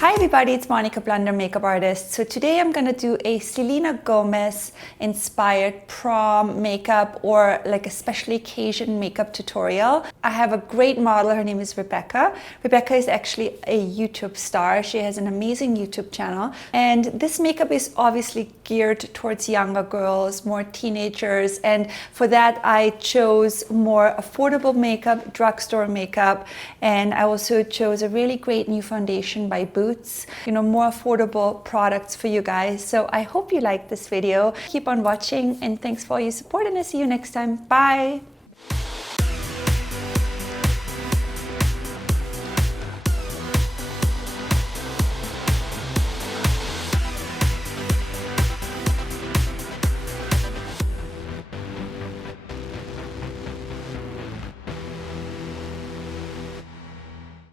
Hi everybody, it's Monika Blunder, makeup artist. So today I'm gonna do a Selena Gomez inspired prom makeup or like a special occasion makeup tutorial. I have a great model, her name is Rebecca. Rebecca is actually a YouTube star. She has an amazing YouTube channel. And this makeup is obviously geared towards younger girls, more teenagers. And for that I chose more affordable makeup, drugstore makeup. And I also chose a really great new foundation by Boots. You know, more affordable products for you guys. So I hope you like this video. Keep on watching and thanks for all your support and I'll see you next time. Bye!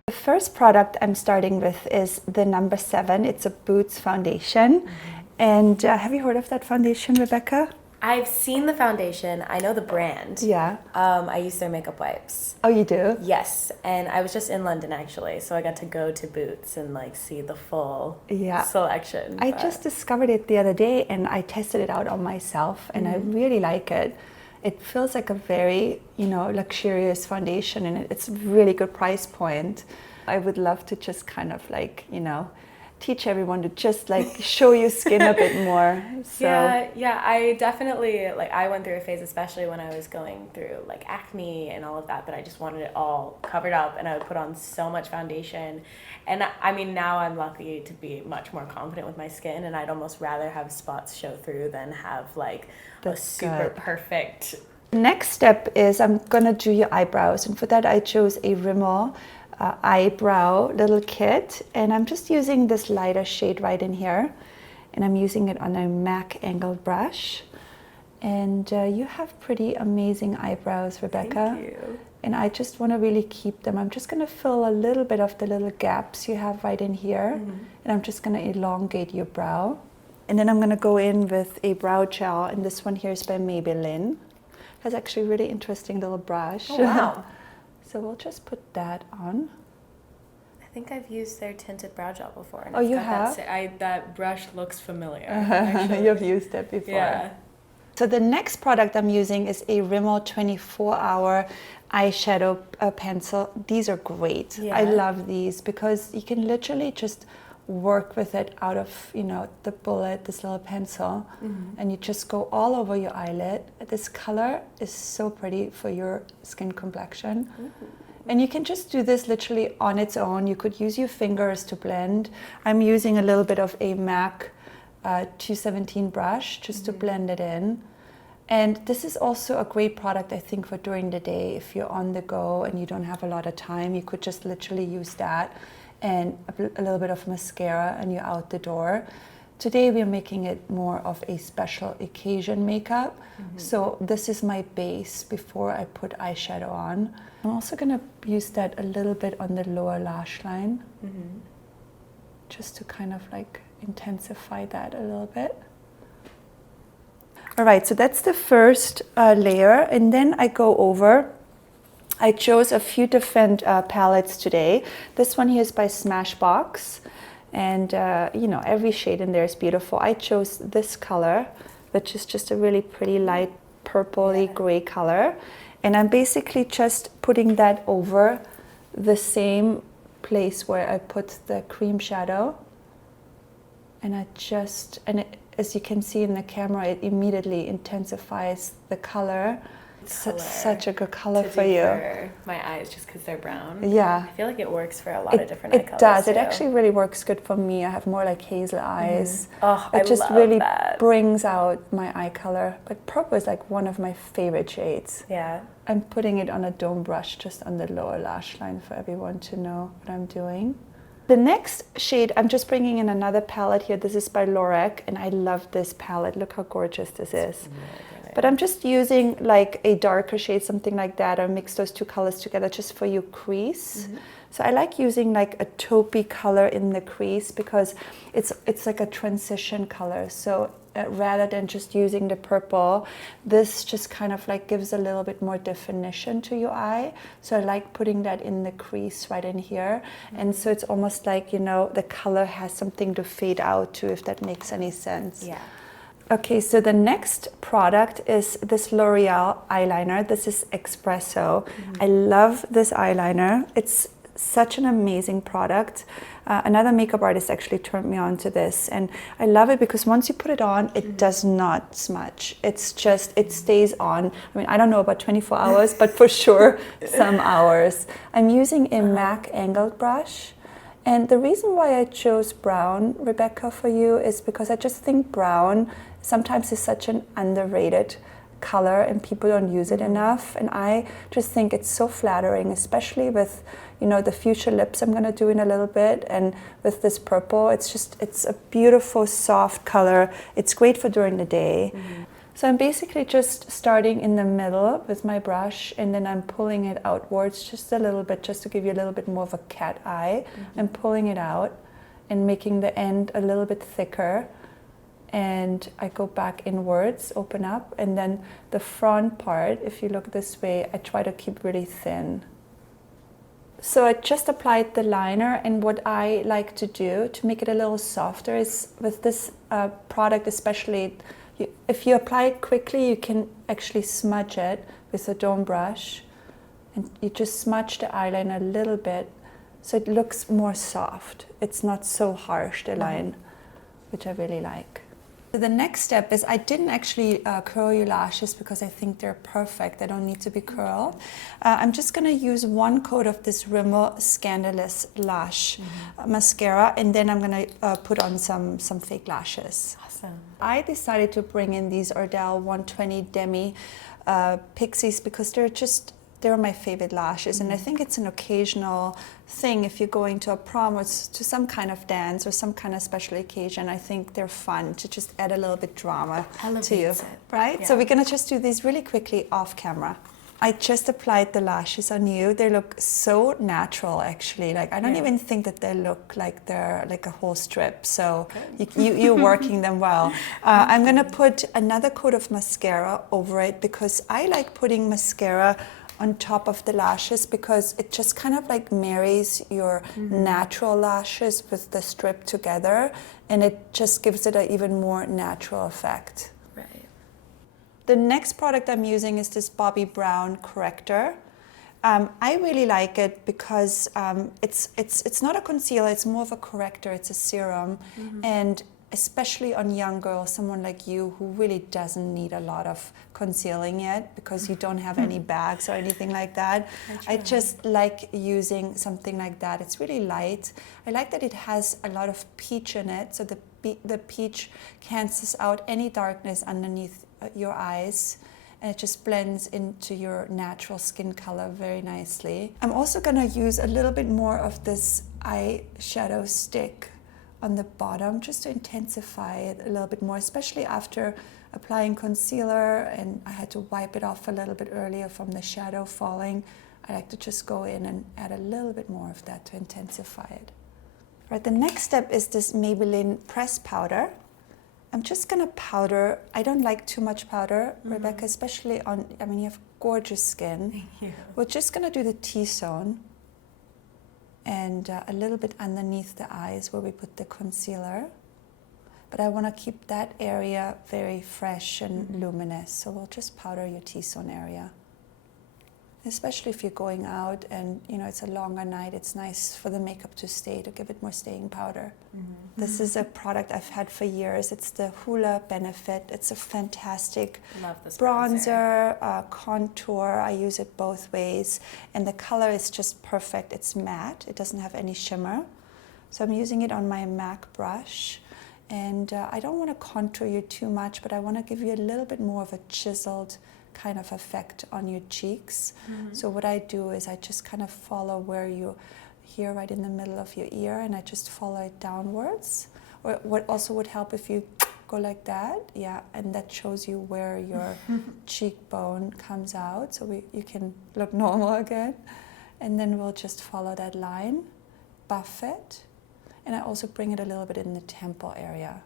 The first product I'm starting with is the number 7. It's a Boots foundation. And have you heard of that foundation, Rebecca? I've seen the foundation. I know the brand. Yeah. I use their makeup wipes. Oh, you do? Yes, and I was just in London actually, so I got to go to Boots and like see the full selection. I just discovered it the other day and I tested it out on myself and I really like it. It feels like a very, luxurious foundation and it's a really good price point. I would love to just kind of like, teach everyone to just like show your skin a bit more. So. Yeah, I definitely, I went through a phase, especially when I was going through like acne and all of that I just wanted it all covered up and I would put on so much foundation. And I mean, now I'm lucky to be much more confident with my skin and I'd almost rather have spots show through than have like a super perfect. Next step is I'm gonna do your eyebrows, and for that I chose a Rimmel eyebrow little kit, and I'm just using this lighter shade right in here, and I'm using it on a MAC angled brush. And you have pretty amazing eyebrows, Rebecca. Thank you. And I just want to really keep them. I'm just going to fill a little bit of the little gaps you have right in here, and I'm just going to elongate your brow. And then I'm going to go in with a brow gel, and this one here is by Maybelline. It has actually a really interesting little brush. Oh, wow. So we'll just put that on. I think I've used their tinted brow gel before. And oh, you have? That brush looks familiar. You've used it before. Yeah. So the next product I'm using is a Rimmel 24-hour eyeshadow pencil. These are great. Yeah. I love these because you can literally just work with it out of, the bullet, this little pencil, and you just go all over your eyelid. This color is so pretty for your skin complexion. And you can just do this literally on its own. You could use your fingers to blend. I'm using a little bit of a MAC 217 brush just to blend it in. And this is also a great product, I think, for during the day. If you're on the go and you don't have a lot of time, you could just literally use that and a little bit of mascara and you're out the door. Today we're making it more of a special occasion makeup. So this is my base before I put eyeshadow on. I'm also gonna use that a little bit on the lower lash line, just to kind of like intensify that a little bit. All right, so that's the first layer, and then I go over. I chose a few different palettes today. This one here is by Smashbox, and every shade in there is beautiful. I chose this color, which is just a really pretty light purpley gray color, and I'm basically just putting that over the same place where I put the cream shadow, and as you can see in the camera, it immediately intensifies the color. Such a good color for you. For my eyes, just because they're brown. Yeah. I feel like it works for a lot of different eye colors. It does. Too. It actually really works good for me. I have more like hazel eyes. Oh, it just love really that. brings out my eye color. But purple is like one of my favorite shades. Yeah. I'm putting it on a dome brush just on the lower lash line for everyone to know what I'm doing. The next shade, I'm just bringing in another palette here. This is by Lorac, and I love this palette. Look how gorgeous this is. But I'm just using like a darker shade, something like that, or mix those two colors together just for your crease. So I like using like a taupey color in the crease because it's like a transition color. So rather than just using the purple, this just kind of like gives a little bit more definition to your eye. So I like putting that in the crease right in here. And so it's almost like, you know, the color has something to fade out to, if that makes any sense. Yeah. Okay, so the next product is this L'Oreal eyeliner. This is Espresso. I love this eyeliner. It's such an amazing product. Another makeup artist actually turned me on to this, and I love it because once you put it on, it does not smudge. It's just, it stays on. I mean, I don't know about 24 hours, but for sure some hours. I'm using a MAC angled brush. And the reason why I chose brown, Rebecca, for you is because I just think brown sometimes is such an underrated color and people don't use it enough. And I just think it's so flattering, especially with, you know, the fuchsia lips I'm gonna do in a little bit, and with this purple, it's a beautiful soft color. It's great for during the day. So I'm basically just starting in the middle with my brush, and then I'm pulling it outwards just a little bit, just to give you a little bit more of a cat eye. I'm pulling it out and making the end a little bit thicker. And I go back inwards, open up, and then the front part, if you look this way, I try to keep really thin. So I just applied the liner, and what I like to do to make it a little softer is with this product especially, if you apply it quickly, you can actually smudge it with a dome brush, and you just smudge the eyeliner a little bit so it looks more soft. It's not so harsh, the line, which I really like. So the next step is, I didn't actually curl your lashes because I think they're perfect. They don't need to be curled. I'm just going to use one coat of this Rimmel Scandalous Lash mascara, and then I'm going to put on some fake lashes. Awesome. I decided to bring in these Ardell 120 Demi Pixies because they're my favorite lashes, and I think it's an occasional thing. If you're going to a prom or to some kind of dance or some kind of special occasion, I think they're fun to just add a little bit drama to you, right? Yeah. So we're gonna just do these really quickly off camera. I just applied the lashes on you. They look so natural, actually. Like, I don't even think that they look like they're like a whole strip. So you're working them well. I'm gonna put another coat of mascara over it because I like putting mascara on top of the lashes because it just kind of like marries your natural lashes with the strip together, and it just gives it an even more natural effect. Right. The next product I'm using is this Bobbi Brown corrector. I really like it because it's not a concealer, it's more of a corrector, it's a serum, and especially on young girls, someone like you who really doesn't need a lot of concealing yet because you don't have any bags or anything like that. I just like using something like that. It's really light. I like that it has a lot of peach in it, so the peach cancels out any darkness underneath your eyes, and it just blends into your natural skin color very nicely. I'm also gonna use a little bit more of this eyeshadow stick on the bottom just to intensify it a little bit more, especially after applying concealer and I had to wipe it off a little bit earlier from the shadow falling. I like to just go in and add a little bit more of that to intensify it. Right, the next step is this Maybelline press powder. I'm just gonna powder. I don't like too much powder, Rebecca, especially on, I mean, you have gorgeous skin. Thank you. We're just gonna do the T-zone and a little bit underneath the eyes where we put the concealer. But I want to keep that area very fresh and luminous, so we'll just powder your T-zone area. Especially if you're going out and, you know, it's a longer night, it's nice for the makeup to stay, to give it more staying powder. This is a product I've had for years. It's the Hoola Benefit. It's a fantastic bronzer, contour. I use it both ways. And the color is just perfect. It's matte. It doesn't have any shimmer. So I'm using it on my MAC brush. And I don't want to contour you too much, but I want to give you a little bit more of a chiseled kind of effect on your cheeks. So what I do is I just kind of follow where you here right in the middle of your ear, and I just follow it downwards. Or what also would help if you go like that, and that shows you where your cheekbone comes out, so you can look normal again. And then we'll just follow that line, buff it, and I also bring it a little bit in the temple area.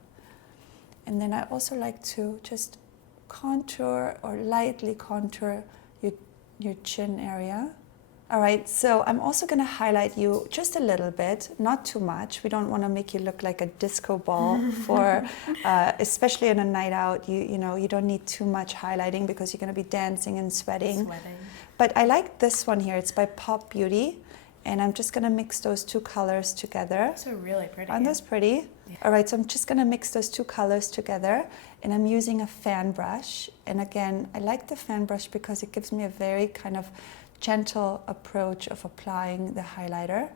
And then I also like to just contour or lightly contour your chin area. All right, so I'm also gonna highlight you just a little bit, not too much. We don't wanna make you look like a disco ball for, especially on a night out, you know, you don't need too much highlighting because you're gonna be dancing and sweating. But I like this one here, it's by Pop Beauty. And I'm just gonna mix those two colors together. Those are really pretty. Aren't those pretty? Yeah. All right, so I'm just gonna mix those two colors together, and I'm using a fan brush. And again, I like the fan brush because it gives me a very kind of gentle approach of applying the highlighter.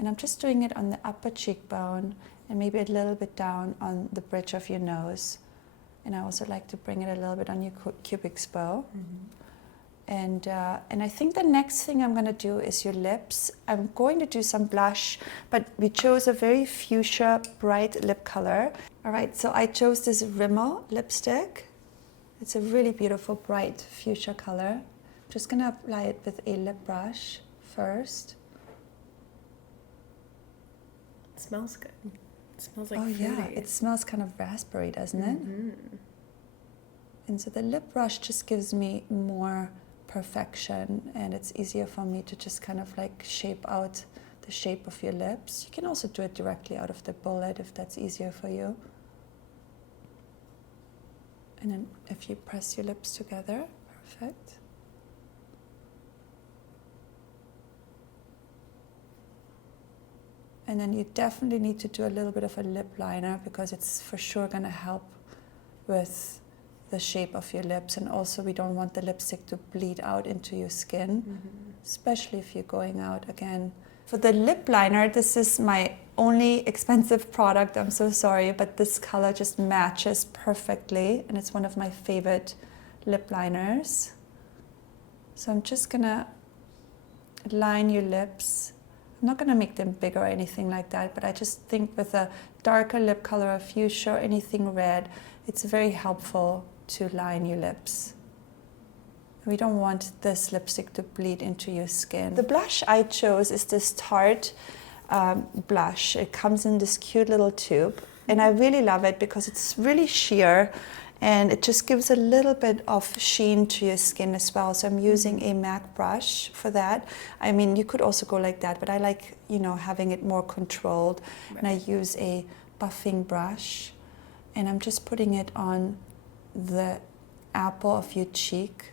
And I'm just doing it on the upper cheekbone and maybe a little bit down on the bridge of your nose. And I also like to bring it a little bit on your cupid's bow. And I think the next thing I'm going to do is your lips. I'm going to do some blush, but we chose a very fuchsia bright lip color. All right, so I chose this Rimmel lipstick. It's a really beautiful bright fuchsia color. I'm just going to apply it with a lip brush first. It smells good. It smells like fruity. Yeah, it smells kind of raspberry, doesn't it? And so the lip brush just gives me more perfection, and it's easier for me to just kind of like shape out the shape of your lips. You can also do it directly out of the bullet if that's easier for you. And then if you press your lips together, perfect. And then you definitely need to do a little bit of a lip liner because it's for sure going to help with the shape of your lips, and also we don't want the lipstick to bleed out into your skin, especially if you're going out again. For the lip liner, this is my only expensive product, I'm so sorry, but this color just matches perfectly, and it's one of my favorite lip liners. So I'm just gonna line your lips. I'm not gonna make them big or anything like that, but I just think with a darker lip color, a fuchsia or anything red, it's very helpful to line your lips. We don't want this lipstick to bleed into your skin. The blush I chose is this Tarte blush. It comes in this cute little tube, and I really love it because it's really sheer and it just gives a little bit of sheen to your skin as well. So I'm using a MAC brush for that. I mean, you could also go like that, but I like, you know, having it more controlled. Right. And I use a buffing brush, and I'm just putting it on the apple of your cheek.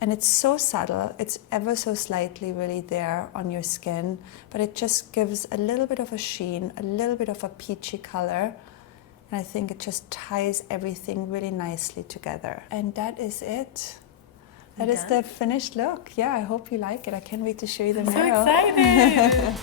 And it's so subtle, it's ever so slightly really there on your skin, but it just gives a little bit of a sheen, a little bit of a peachy color. And I think it just ties everything really nicely together. And that is it. That is the finished look. Yeah, I hope you like it. I can't wait to show you the mirror. I'm so excited.